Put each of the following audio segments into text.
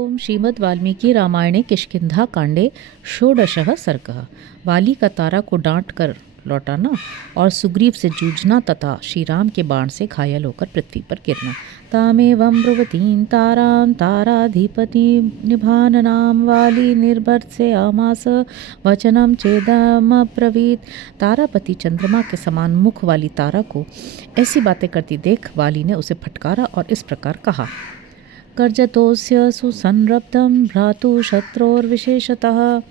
ओम श्रीमद् वाल्मीकि रामायणे किष्किंधा कांडे षोडशः सर्गः। वाली का तारा को डांट कर लौटाना और सुग्रीव से जूझना तथा श्री राम के बाण से घायल होकर पृथ्वी पर गिरना। तामेवं ब्रुवतीं तारां ताराधिपतिं निभाननां वाली निर्भर्त्से आमास वचनम चेदमब्रवीत्। तारापति चंद्रमा के समान मुख वाली तारा को ऐसी बातें करती देख वाली ने उसे फटकारा और इस प्रकार कहा। कर्जतोस्य सुसंरब्धं भ्रातु शत्रोर्विशेषतः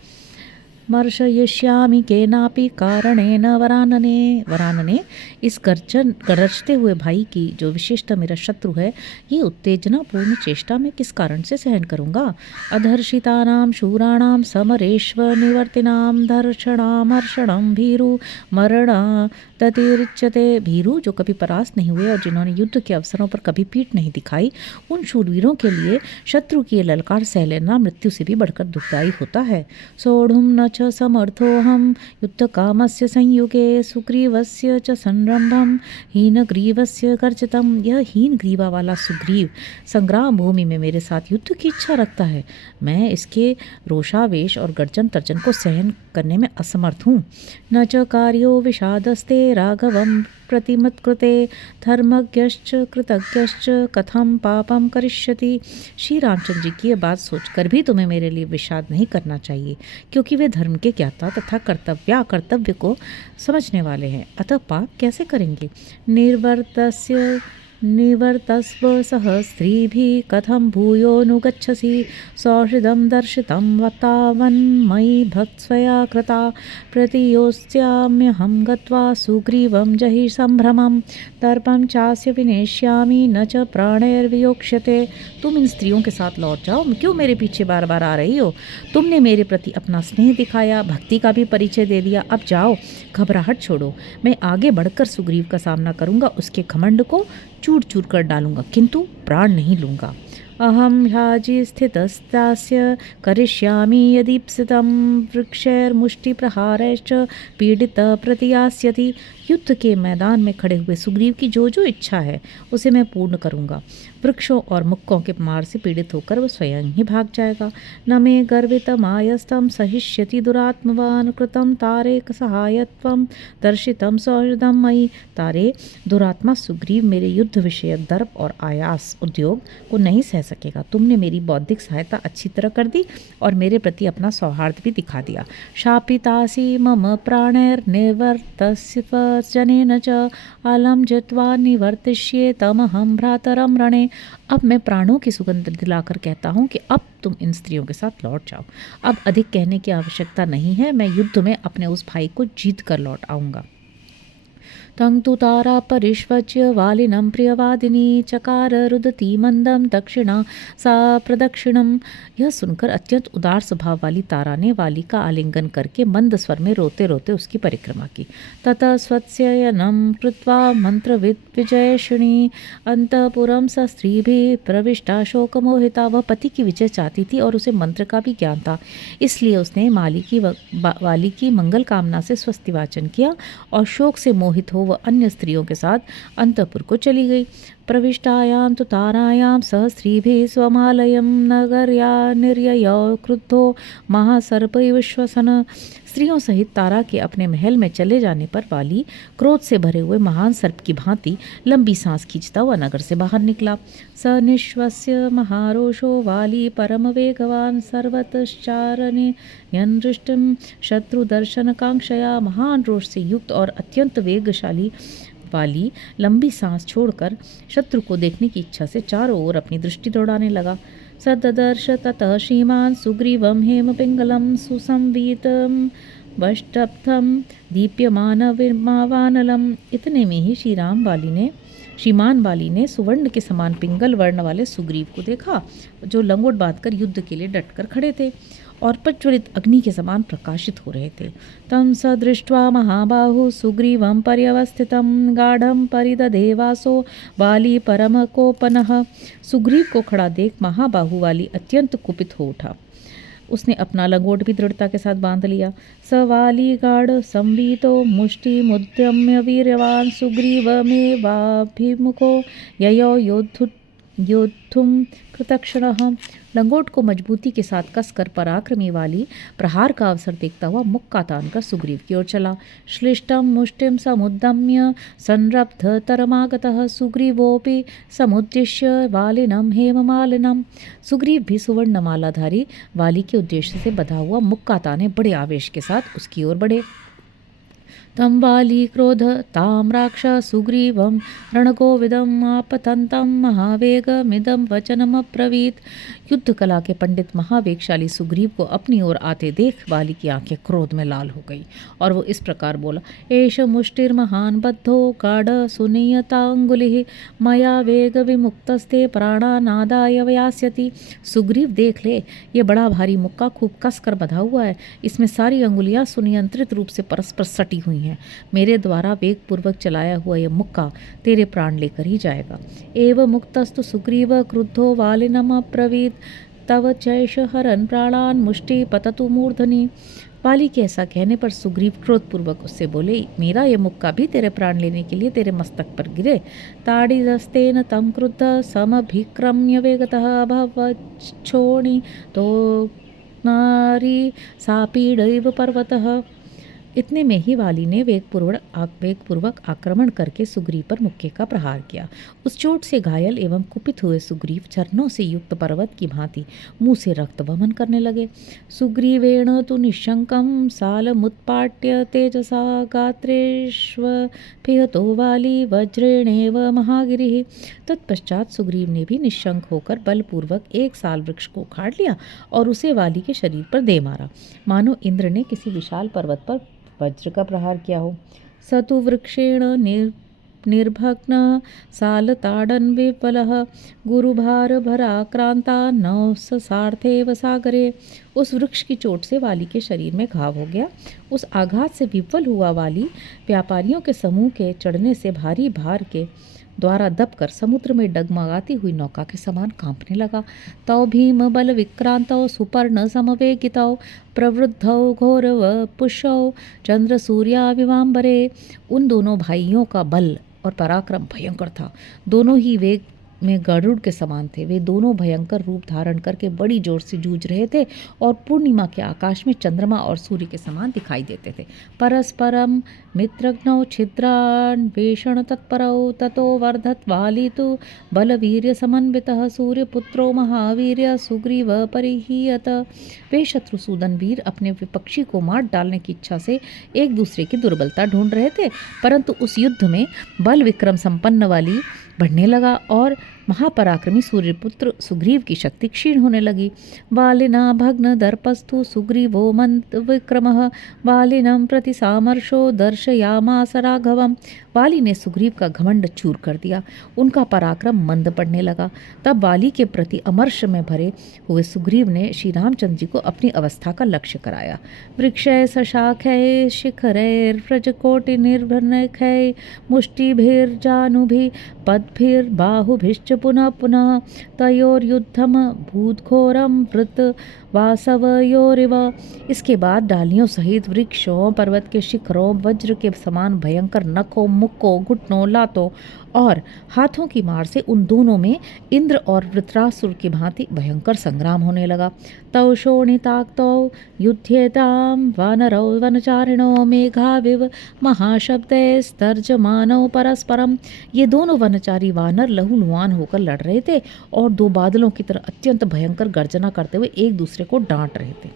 मर्शयिष्यामि केनापि कारणेन वरानने। इस गरजते हुए भाई की जो विशेषता मेरा शत्रु है, ये उत्तेजना पूर्ण चेष्टा में किस कारण से सहन करूँगा। अधर्षितानां शूराणां समरेश्व निवर्तिनां दर्शनामर्षणं भीरु मरणा ततिरिच्यते। भीरु जो कभी परास्त नहीं हुए और जिन्होंने युद्ध के अवसरों पर कभी पीठ नहीं दिखाई, उन शूरवीरों के लिए शत्रु की ललकार सह लेना मृत्यु से भी बढ़कर दुखदायी होता है। सोढ़ुम न च समर्थोऽहं युद्धकामस्य संयुगे सुग्रीवस्य च संरंभम हीनग्रीवस्य गर्जितम। यह हीन ग्रीवा वाला सुग्रीव संग्राम भूमि में मेरे साथ युद्ध की इच्छा रखता है। मैं इसके रोषावेश और गर्जन तर्जन को सहन करने में असमर्थ हूँ। न च कार्यो विषादस्ते राघवं प्रतिमत्कृते धर्मज्ञश्च कृतज्ञश्च कथम पापम करिष्यति। श्री रामचंद्र जी की यह बात सोचकर भी तुम्हें मेरे लिए विषाद नहीं करना चाहिए, क्योंकि वे धर्म के ज्ञाता तथा कर्तव्य को समझने वाले हैं, अतः पाप कैसे करेंगे। निवर्तस्व सहस्त्रीभिः कथं भूयोऽनुगच्छसि सौहृदं दर्शितं वतावन्मयि भक्त्स्वया कृता प्रतियोत्स्याम्यहं गत्वा सुग्रीवं जहि संभ्रमं दर्पं चास्य विनेष्यामि न च प्राणैर्वियोक्ष्यते। तुम इन स्त्रियों के साथ लौट जाओ, क्यों मेरे पीछे बार बार आ रही हो। तुमने मेरे प्रति अपना स्नेह दिखाया, भक्ति का भी परिचय दे दिया, अब जाओ, घबराहट छोड़ो। मैं आगे बढ़कर सुग्रीव का सामना करूंगा, उसके घमंड को चूर चूर कर डालूंगा, किंतु प्राण नहीं लूंगा। अहम ह्याजी स्थितस्तास्य करिष्यामि यदीप्सितं वृक्षैर्मुष्टिप्रहारैश्च पीडितः प्रतियास्यति। युद्ध के मैदान में खड़े हुए सुग्रीव की जो जो इच्छा है उसे मैं पूर्ण करूंगा। वृक्षों और मुक्कों के मार से पीड़ित होकर वह स्वयं ही भाग जाएगा। न मे गर्वितमायस्तं सहिष्यति दुरात्मवान् कृतं तारे सहायत्वं दर्शितं सौहृदं मयि। तारे, दुरात्मा सुग्रीव मेरे युद्ध विषयक दर्प और आयास उद्योग को नहीं सह सकेगा। तुमने मेरी बौद्धिक सहायता अच्छी तरह कर दी और मेरे प्रति अपना सौहार्द भी दिखा दिया। शापितासि मम प्राणैर्निवर्तस्व जनेन च अलम जित्वा निवर्तिष्ये तमहं भ्रातरं रणे। अब मैं प्राणों की सुगंध दिलाकर कहता हूँ कि अब तुम इन स्त्रियों के साथ लौट जाओ। अब अधिक कहने की आवश्यकता नहीं है, मैं युद्ध में अपने उस भाई को जीत कर लौट आऊँगा। तं तु तारा परिष्वच्य वालिनं प्रियवादिनी चकार रुदती मंदम दक्षिणा सा प्रदक्षिणम। यह सुनकर अत्यंत उदार स्वभाव वाली तारा ने वाली का आलिंगन करके मंद स्वर में रोते रोते उसकी परिक्रमा की। ततः स्वस्ययनं कृत्वा मंत्रविद विजयशिणी अंतपुरम स स्त्रीभिः प्रविष्टा शोकमोहिता। वह पति की विजय चाहती थी और उसे मंत्र का भी ज्ञान था, इसलिए उसने वाली की मंगल कामना से स्वस्ति वाचन किया और शोक से मोहित हो वह अन्य स्त्रियों के साथ अंतपुर को चली गई। प्रविष्टायां तो तारायां सहस्त्रीभिः स्वमालयं नगर्या निर्ययो क्रुद्धो महासर्प विश्वसन। स्त्रियों सहित तारा के अपने महल में चले जाने पर वाली क्रोध से भरे हुए महान सर्प की भांति लंबी सांस खींचता हुआ नगर से बाहर निकला। स निश्वस्य महारोषो वाली परम वेगवान सर्वतश्चारणे यनदृष्टिम शत्रुदर्शन कांक्षया। महान रोष से युक्त और अत्यंत वेगशाली वाली लंबी सांस छोड़कर शत्रु को देखने की इच्छा से चारों ओर अपनी दृष्टि दौड़ाने लगा। सददर्श ततः श्रीमान सुग्रीवं हेमपिंगलं सुसंवीतं वष्टब्धं दीप्यमानविमावानलम्। इतने में ही श्रीमान वाली ने सुवर्ण के समान पिंगल वर्ण वाले सुग्रीव को देखा, जो लंगोट बांधकर युद्ध के लिए डटकर खड़े थे और प्रज्वलित अग्नि के समान प्रकाशित हो रहे थे। तं स दृष्ट्वा महाबाहु सुग्रीवं पर्यवस्थितं गाढ़ं परिदधे वासो वाली परमकोपनः। सुग्रीव को खड़ा देख महाबाहु वाली अत्यंत कुपित हो उठा। उसने अपना लंगोट भी दृढ़ता के साथ बांध लिया। स वाली गाढ़ संवीतो मुष्टि मुद्यम्य वीर्यवान सुग्रीवमेवाभिमुखो ययो योद्धुम कृतक्षणः। लंगोट को मजबूती के साथ कसकर पराक्रमी वाली प्रहार का अवसर देखता हुआ मुक्का तानकर सुग्रीव की ओर चला। श्लिष्टम मुष्टिम समुद्यम्य संरब्ध तरमागतः सुग्रीवोपि समुद्दिश्य वालिनम हेममालिनम। सुग्रीव भी सुवर्ण मालाधारी वाली के उद्देश्य से बधा हुआ मुक्का ताने बड़े आवेश के साथ उसकी ओर बढ़े। तं वाली क्रोध तां राक्ष सुग्रीवं रणगोविदम् आपतन्तं महावेगमिदं वचनमब्रवीत्। युद्ध कला के पंडित महावेगशाली सुग्रीव को अपनी ओर आते देख वाली की आंखें क्रोध में लाल हो गई और वो इस प्रकार बोला, एष मुष्टिर्महान् बद्धो गाढ़ सुनियतांगुलिः मया वेग विमुक्तस्ते प्राणानादाय व्यास्यति। सुग्रीव देख ले, ये बड़ा भारी मुक्का खूब कस कर बंधा हुआ है, इसमें सारी अंगुलियां सुनियंत्रित रूप से परस्पर सटी हुई हैं। मेरे द्वारा वेग पूर्वक चलाया हुआ यह मुक्का तेरे प्राण लेकर ही जाएगा। एव मुक्तस्तु सुग्रीव क्रुद्धो वालिनम अब्रवीत् तव चैष हरन् प्राणान् मुष्टि पततु मूर्धनि। वाली के ऐसा कहने पर सुग्रीव क्रोधपूर्वक उससे बोले, मेरा यह मुक्का भी तेरे प्राण लेने के लिए तेरे मस्तक पर गिरे। ताड़िदस्तेन तम क्रुद्ध समभिक्रम्य वेगतः अभवच्छोणि तो नारी सापीडैव पर्वतः। इतने में ही वाली ने वेगपूर्वक आक्रमण करके सुग्रीव पर मुक्के का प्रहार किया। उस चोट से घायल एवं कुपित हुए सुग्रीव झरनों से युक्त पर्वत की भांति मुंह से रक्त वमन करने लगे। सुग्रीवेण तु निशंकम सालमुत्पाट्य तेजसा गात्रेष्वभिहतो वाली वज्रेणेव महागिरिः। तत्पश्चात सुग्रीव ने भी निशंक होकर बलपूर्वक एक साल वृक्ष को उखाड़ लिया और उसे वाली के शरीर पर दे मारा, मानो इंद्र ने किसी विशाल पर्वत पर वज्र का प्रहार किया हो। सतु वृक्षेण निर्भग्न सालताडन विफलः गुरुभार भराक्रांता नौसार्थेव सागरे। उस वृक्ष की चोट से वाली के शरीर में घाव हो गया। उस आघात से विफल हुआ वाली व्यापारियों के समूह के चढ़ने से भारी भार के द्वारा दबकर समुद्र में डगमगाती हुई नौका के समान कांपने लगा। तौ भीम बल विक्रांतौ सुपर्ण समवेगितौ प्रवृद्धौ घोरव पुष्यौ चंद्र सूर्याविवांबरे। उन दोनों भाइयों का बल और पराक्रम भयंकर था। दोनों ही वेग में गरुड़ के समान थे। वे दोनों भयंकर रूप धारण करके बड़ी जोर से जूझ रहे थे और पूर्णिमा के आकाश में चंद्रमा और सूर्य के समान दिखाई देते थे। परस्परम मित्रघ्नौ छिद्रान्वेषण तत्परौ ततो वर्धत वाली तो बलवीर्य समन्वितः सूर्यपुत्रो महावीर्य सुग्रीव परिहीयत। वे शत्रुसूदन वीर अपने विपक्षी को मार डालने की इच्छा से एक दूसरे की दुर्बलता ढूंढ रहे थे, परंतु उस युद्ध में बल विक्रम संपन्न वाली बढ़ने लगा और महापराक्रमी सूर्यपुत्र सुग्रीव की शक्ति क्षीण होने लगी। वालिना भग्न दर्पस्थु सुग्रीवो मंद विक्रमः वालिनं प्रति सामर्शो दर्शयामास राघवम। वाली ने सुग्रीव का घमंड चूर कर दिया, उनका पराक्रम मंद पड़ने लगा। तब वाली के प्रति अमर्ष में भरे हुए सुग्रीव ने श्री रामचंद्र जी को अपनी अवस्था का लक्ष्य कराया। वृक्षै सशाखै शिखरैर्व्रजकोटि निर्भनखै मुष्टिभिर्जानुभिः पद्भिर्बाहुभिश्च पुनः पुनः तयोर्युद्धम भूतघोरम वृत वासवयोरिव। इसके बाद डालियों सहित वृक्षों, पर्वत के शिखरों, वज्र के समान भयंकर नखों, मुक्कों, घुटनों, लातों और हाथों की मार से उन दोनों में इंद्र और वृत्रासुर की भांति भयंकर संग्राम होने लगा। तौ शोणिताक्तौ युध्येतां वानरौ वनचारिणौ मेघाविव महाशब्दैस्तर्जमानौ परस्परम। ये दोनों वनचारी वानर लहूलुहान होकर लड़ रहे थे और दो बादलों की तरह अत्यंत भयंकर गर्जना करते हुए एक दूसरे को डांट रहे थे।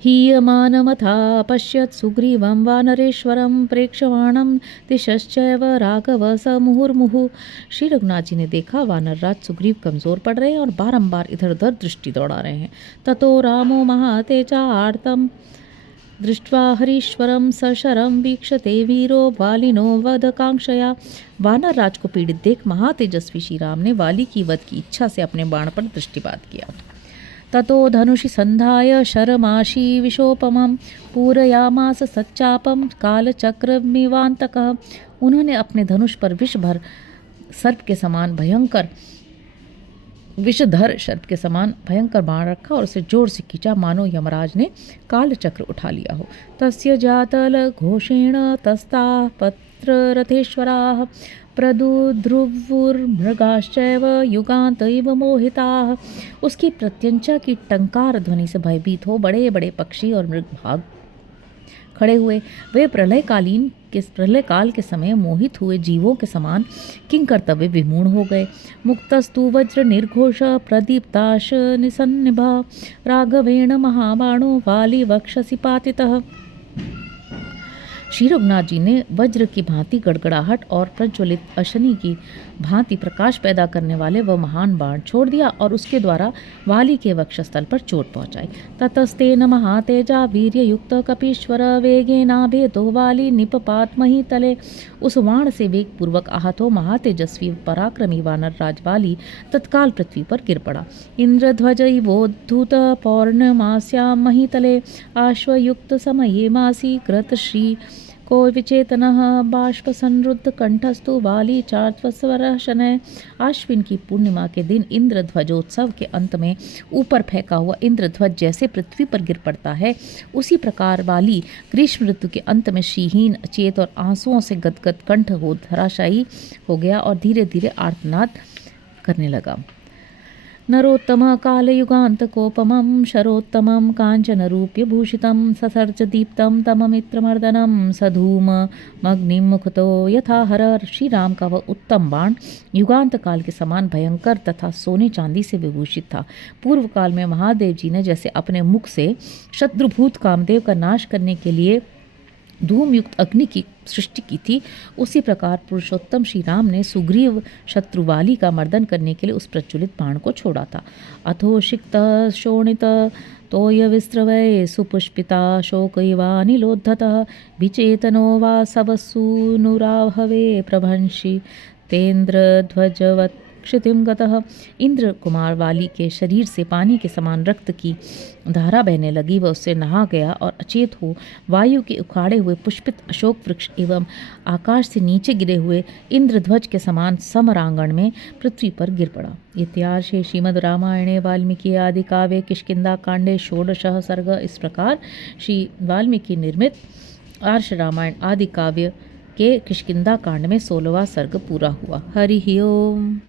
हीयमानमथा पश्यत् सुग्रीवं वानरेश्वरं प्रेक्षमाणं दिशश्चैव राघव स मुहुर्मुहुः। श्री रघुनाथ जी ने देखा वानर राज सुग्रीव कमजोर पड़ रहे हैं और बारंबार इधर उधर दृष्टि दौड़ा रहे हैं। ततो रामो महातेजा आर्तं दृष्ट्वा हरीश्वरम सशरम वीक्षते वीरो वालिनो वधकांक्षया। वानर राज को पीड़ित देख महातेजस्वी श्री राम ने वाली की वध की इच्छा से अपने बाण पर दृष्टिपात किया। ततो धनुषि संधाय शरमाशी विशोपमं पूरयामास सच्चापम कालचक्रमिवान्तकः। उन्होंने अपने धनुष पर विषधर सर्प के समान भयंकर बाण रखा और उसे जोर से खींचा, मानो यमराज ने काल चक्र उठा लिया हो। तस्य जातल घोषेण तस्ता पत्र रथेश्वराः प्रदुद्रुवुर्मृगाश्चैव युगान्त इव मोहिताः। उसकी प्रत्यंचा की टंकार ध्वनि से भयभीत हो बड़े बड़े पक्षी और मृग भाग खड़े हुए। वे प्रलय काल के समय मोहित हुए जीवों के समान किंकर्तव्य विमूढ़ हो गए। मुक्तस्तु वज्र निर्घोष प्रदीप्ताश निसन्निभा राघवेण महाबाणो वाली वक्षसि पातितः। श्री रघुनाथ जी ने वज्र की भांति गड़गड़ाहट और प्रज्वलित अशनि की भांति प्रकाश पैदा करने वाले वह महान बाण छोड़ दिया और उसके द्वारा वाली के वक्षस्थल पर चोट पहुंचाई। ततस्तेन महातेजा वीर्ययुक्त कपीश्वर वेगेनाभेदो वाली निपपात महीतले। उस बाण से वेग पूर्वक आहत हो महातेजस्वी पराक्रमी वानर राज वाली तत्काल पृथ्वी पर गिर पड़ा। इंद्रध्वज इवोद्धूत पौर्णमास्यां महीतले आश्वयुक्त समये मासी कृत श्री को विचेतनः बाष्प संरुद्ध कंठस्तु वाली चार्त्वस्वर शनय। आश्विन की पूर्णिमा के दिन इंद्रध्वजोत्सव के अंत में ऊपर फेंका हुआ इंद्रध्वज जैसे पृथ्वी पर गिर पड़ता है, उसी प्रकार वाली ग्रीष्म ऋतु के अंत में श्रीहीन अचेत और आंसुओं से गदगद कंठ हो धराशायी हो गया और धीरे धीरे आर्तनाद करने लगा। नरोत्तम कालयुगान्तकोपमं शरोत्तमं काञ्चनरूप्य भूषितं ससर्ज दीप्तं तममित्रमर्दनं सधूममग्निं मुखतो यथा हर। श्री राम का वह उत्तम बाण युगांत काल के समान भयंकर तथा सोने चांदी से विभूषित था। पूर्व काल में महादेव जी ने जैसे अपने मुख से शत्रुभूत कामदेव का नाश करने के लिए धूमयुक्त अग्नि की सृष्टि की थी, उसी प्रकार पुरुषोत्तम श्री राम ने सुग्रीव शत्रुवाली का मर्दन करने के लिए उस प्रज्वलित बाण को छोड़ा था। अथोषिक्त शोणित तोय विस्रवय सुपुष्पिता शोकैवानिलोद्धतः विचेतनो वा सबसूनुराभवे प्रभंषि तेन्द्रध्वजवत् क्षितिम गतः। इंद्र कुमार वाली के शरीर से पानी के समान रक्त की धारा बहने लगी। वह उससे नहा गया और अचेत हो वायु के उखाड़े हुए पुष्पित अशोक वृक्ष एवं आकाश से नीचे गिरे हुए इंद्रध्वज के समान समरांगण में पृथ्वी पर गिर पड़ा। इतिहासे श्रीमद् रामायणे वाल्मीकि आदि काव्ये किष्किंधा कांडे षोडशः सर्ग। इस प्रकार श्री वाल्मीकि निर्मित आर्ष रामायण आदि काव्य के किष्किंधा कांड में 16वां सर्ग पूरा हुआ। हरि ओम।